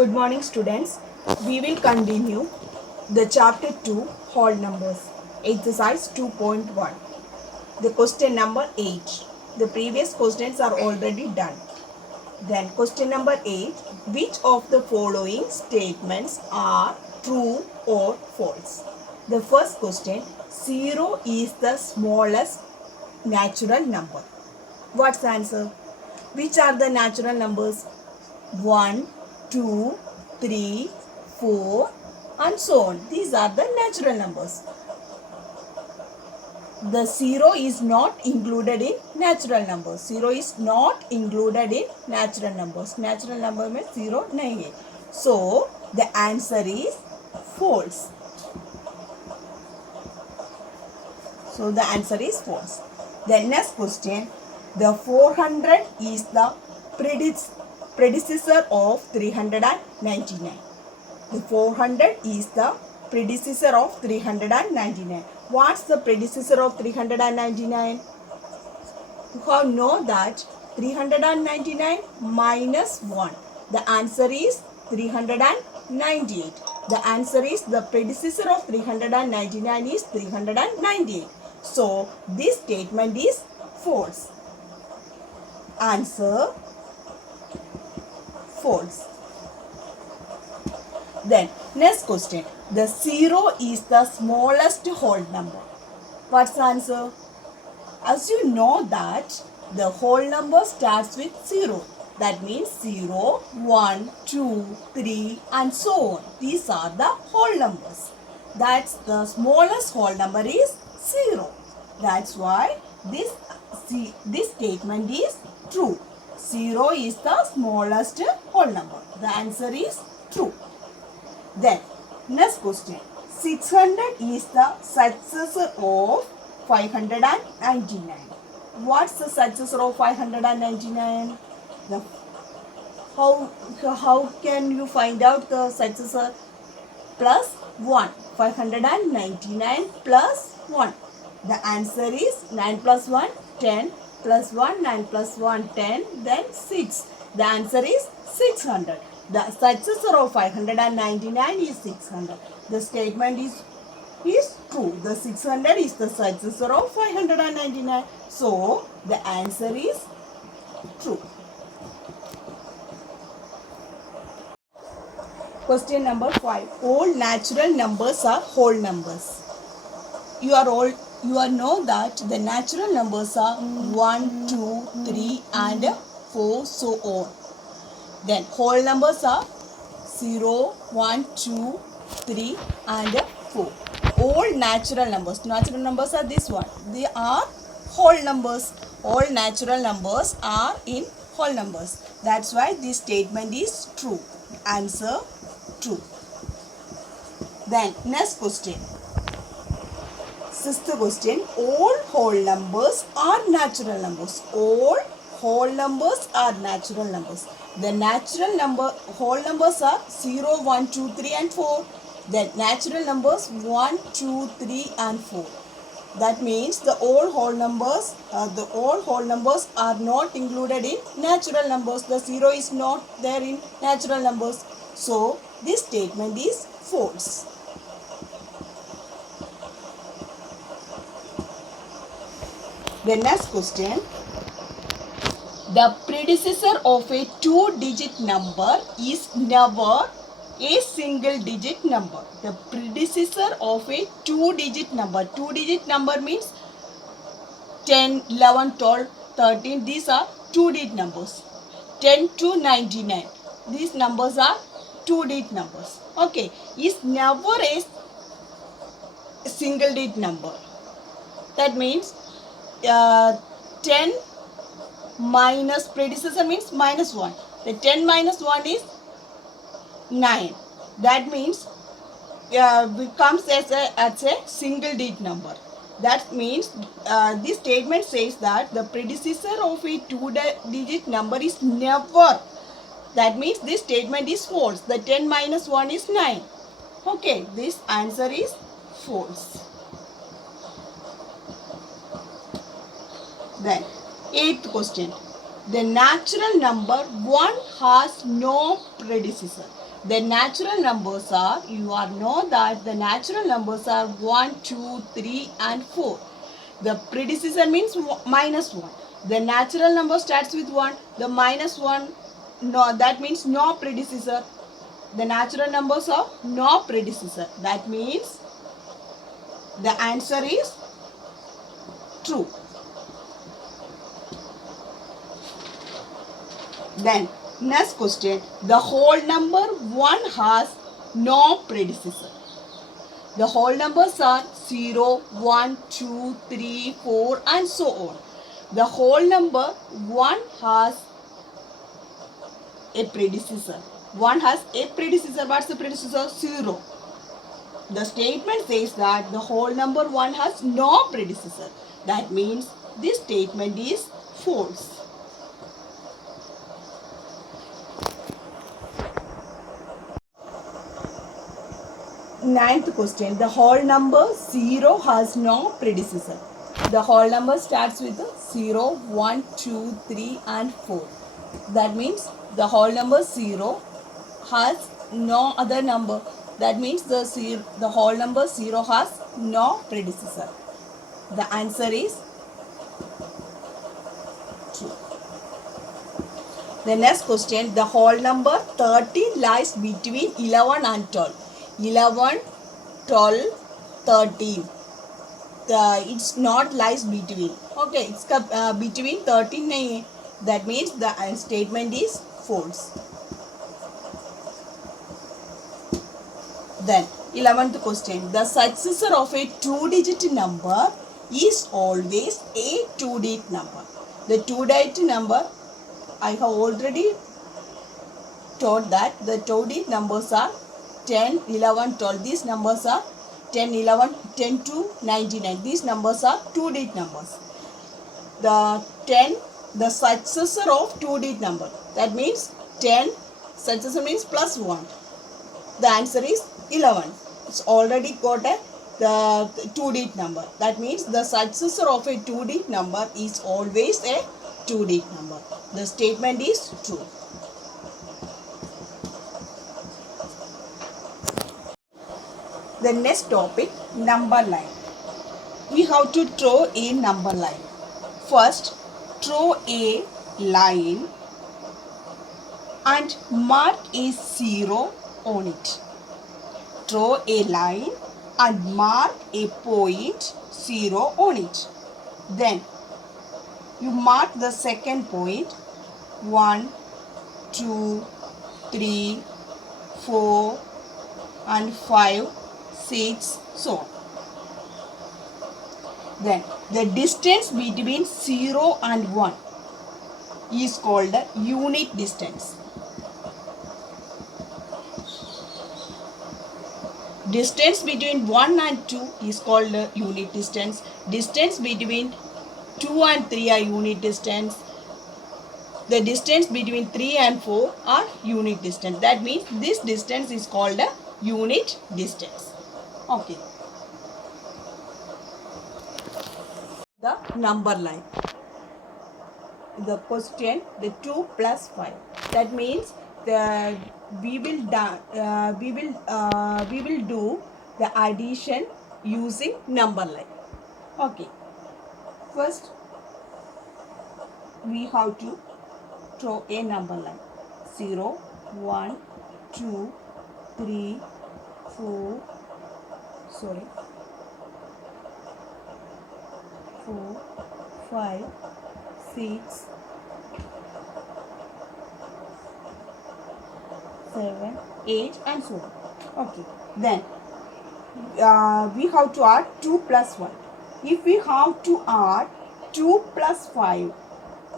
Good morning, students. We will continue the chapter 2 whole numbers, exercise 2.1. The question number 8. The previous questions are already done. Then question number 8. Which of the following statements are true or false? The first question, 0 is the smallest natural number. What's the answer? Which are the natural numbers? 1, 2, 3, 4 and so on. These are the natural numbers. The 0 is not included in natural numbers. 0 is not included in natural numbers. Natural number means 0 nahi hai. So the answer is false. So the answer is false. The next question, the 400 is the predecessor of 399. The 400 is the predecessor of 399. What's the predecessor of 399? You have know that 399 minus 1. The answer is 398. The answer is the predecessor of 399 is 398. So this statement is false. Answer false. Then next question. The 0 is the smallest whole number. What's the answer? As you know that the whole number starts with 0. That means 0, 1, 2, 3 and so on. These are the whole numbers. That's the smallest whole number is 0. That's why this statement is true. 0 is the smallest whole number. The answer is true. Then next question. 600 is the successor of 599. What's the successor of 599? How can you find out the successor? Plus 1. 599 plus 1. The answer is 9 plus 1, 10 plus 1, 9 plus 1, 10, then 6. The answer is 600. The successor of 599 is 600. The statement is true. The 600 is the successor of 599. So, the answer is true. Question number 5. All natural numbers are whole numbers. You know that the natural numbers are 1, 2, 3 and 4 so on. Then whole numbers are 0, 1, 2, 3 and 4. All natural numbers. Natural numbers are this one. They are whole numbers. All natural numbers are in whole numbers. That's why this statement is true. Answer true. Then next question. Sixth question. All whole numbers are natural numbers. All whole numbers are natural numbers. The natural whole numbers are 0, 1, 2, 3 and 4. Then natural numbers 1, 2, 3 and 4. That means the all whole numbers are not included in natural numbers. The 0 is not there in natural numbers. So this statement is false. The next question. The predecessor of a 2-digit number is never a single-digit number. The predecessor of a 2-digit number. 2-digit number means 10, 11, 12, 13. These are 2-digit numbers. 10 to 99. These numbers are 2-digit numbers. Okay. Is never a single-digit number. That means 10 minus predecessor means minus 1. The 10 minus 1 is 9. That means becomes as a single digit number. That means this statement says that the predecessor of a 2-digit number is never. That means this statement is false. The 10 minus 1 is 9. Okay, this answer is false. Then 8th question. The natural number 1 has no predecessor. The natural numbers are, you are know that the natural numbers are 1, 2, 3 and 4. The predecessor means minus 1. The natural number starts with 1. The minus 1, no, that means no predecessor. The natural numbers are no predecessor. That means the answer is true. Then next question, the whole number 1 has no predecessor. The whole numbers are 0, 1, 2, 3, 4 and so on. The whole number 1 has a predecessor. 1 has a predecessor. What's the predecessor? 0. The statement says that the whole number 1 has no predecessor. That means this statement is false. Ninth question, the whole number 0 has no predecessor. The whole number starts with 0, 1, 2, 3 and 4. That means the whole number 0 has no other number. That means the whole number 0 has no predecessor. The answer is true. The next question, the whole number 13 lies between 11 and 12. 11, 12, 13. It's not lies between. Okay, it's between 13 nahi. That means the statement is false. Then 11th question, the successor of a 2-digit number is always a 2-digit number. The 2-digit number, I have already told that the 2-digit numbers are 10, 11, 12. These numbers are 10, 11, 10 to 99. These numbers are 2-digit numbers. The successor of 2-digit number. That means 10, successor means plus 1. The answer is 11. It's already got the 2-digit number. That means the successor of a 2-digit number is always a 2-digit number. The statement is true. The next topic, number line. We have to draw a number line. First, draw a line and mark a 0 on it. Draw a line and mark a point 0 on it. Then you mark the second point 1, 2, 3, 4 and 5, 6, so on. Then the distance between 0 and 1 is called the unit distance. Distance between 1 and 2 is called the unit distance. Distance between 2 and 3 are unit distance. The distance between 3 and 4 are unit distance. That means this distance is called a unit distance. Okay. The number line. The question, the 2 plus 5. That means we will do the addition using number line. Okay. First, we have to draw a number line. 0, 1, 2, 3, 4, 5, 6, 7, 8 and so on. Okay. Then we have to add 2 plus 1. If we have to add 2 plus 5,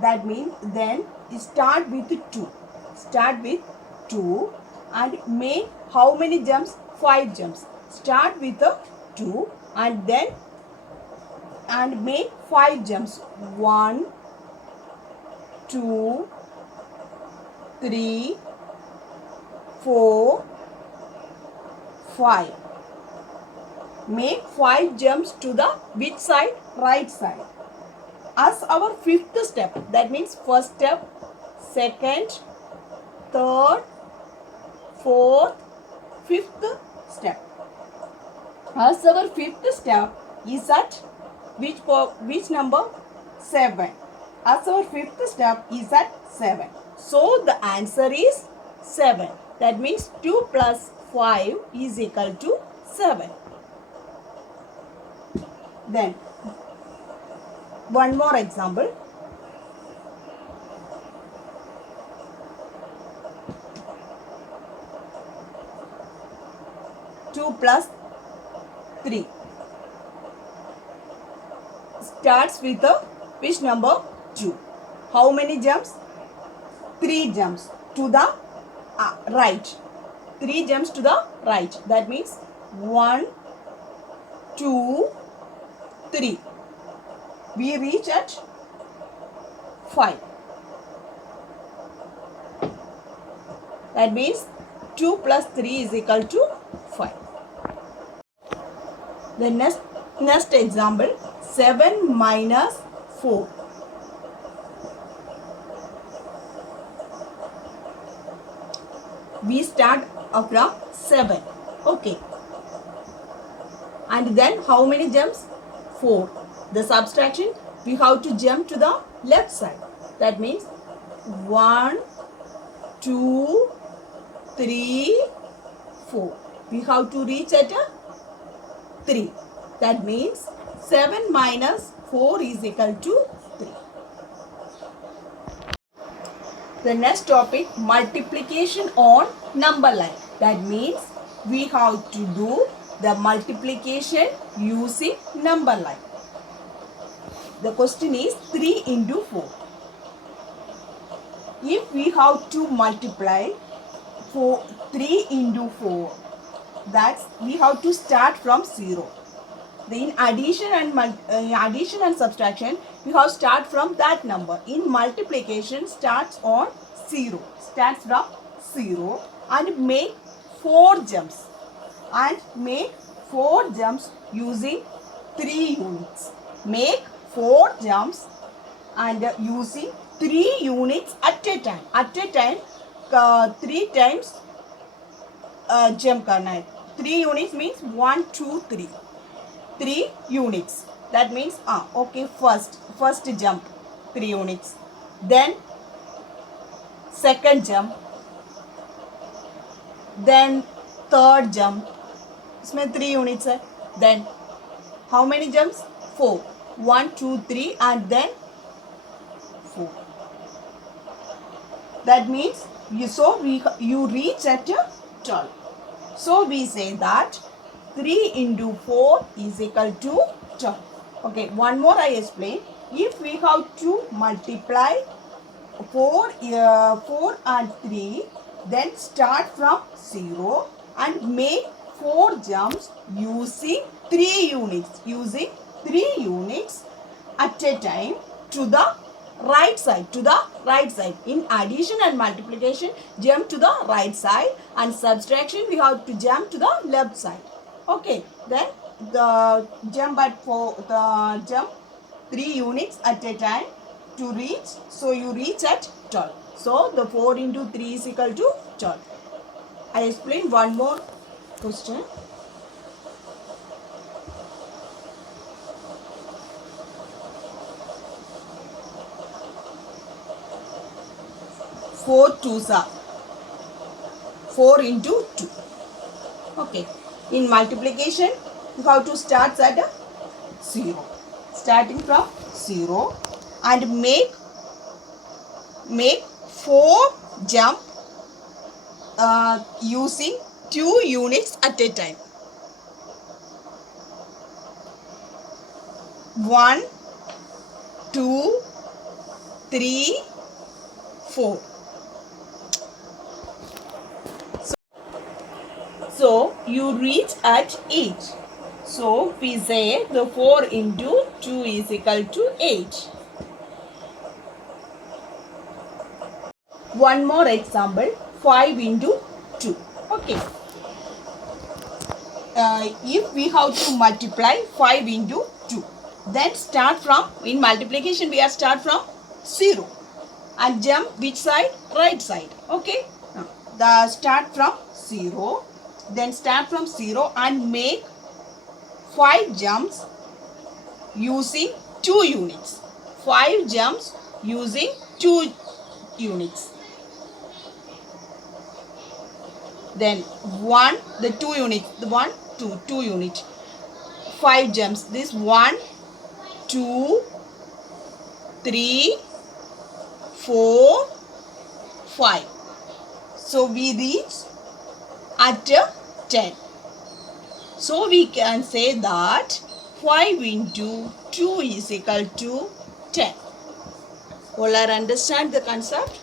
that means then start with 2. Start with 2 and make how many jumps? 5 jumps. Start with 2 and then make 5 jumps. 1, 2, 3, 4, 5. Make 5 jumps to the which side? Right side. As our 5th step, that means first step, second, third, fourth, fifth step. As our fifth step is at which number? 7. As our fifth step is at 7. So the answer is 7. That means 2 plus 5 is equal to 7. Then one more example. Two plus 3 starts with which number? 2. How many jumps? 3 jumps to the right. 3 jumps to the right. That means 1, 2, 3. We reach at 5. That means 2 plus 3 is equal to 5. The next example, 7 minus 4. We start from 7. Okay. And then how many jumps? 4. The subtraction, we have to jump to the left side. That means 1, 2, 3, 4. We have to reach at 3. That means 7 minus 4 is equal to 3. The next topic, multiplication on number line. That means we have to do the multiplication using number line. The question is 3 into 4. If we have to multiply 3 into 4, that's we have to start from 0. In addition and subtraction, we have to start from that number. In multiplication, starts on 0. Starts from 0 and make 4 jumps. And make 4 jumps using 3 units. Make 4 jumps and using 3 units at a time. At a time, 3 times jump करना है. 3 units means 1, 2, 3. 3 units. That means okay, first jump 3 units. Then second jump. Then third jump. इसमें 3 units है. Then how many jumps? 4. 1, 2, 3 and then 4. That means you reach at 12. So we say that 3 into 4 is equal to 12. Okay, one more I explain. If we have to multiply 4 and 3, then start from 0 and make 4 jumps using 3 units. Using 3 units at a time to the right side. To the right side. In addition and multiplication, jump to the right side, and subtraction we have to jump to the left side. Okay, then the jump 3 units at a time to reach. So you reach at 12. So the 4 into 3 is equal to 12. I explain one more question. Four twos are 4 into 2. Okay. In multiplication, you have to start at 0. Starting from 0 and make 4 jump using 2 units at a time. 1, 2, 3, 4. So you reach at 8. So we say the 4 into 2 is equal to 8. One more example, 5 into 2. Okay. If we have to multiply 5 into 2, then start from, in multiplication we are start from 0 and jump which side? Right side. Okay. The start from 0. Then start from 0 and make 5 jumps using 2 units. 5 jumps using 2 units. Then 1, the 2 units, the 1, 2, 2 units. 5 jumps. This 1, 2, 3, 4, 5. So we reach at 10. So we can say that 5 into 2 is equal to 10. All are understand the concept?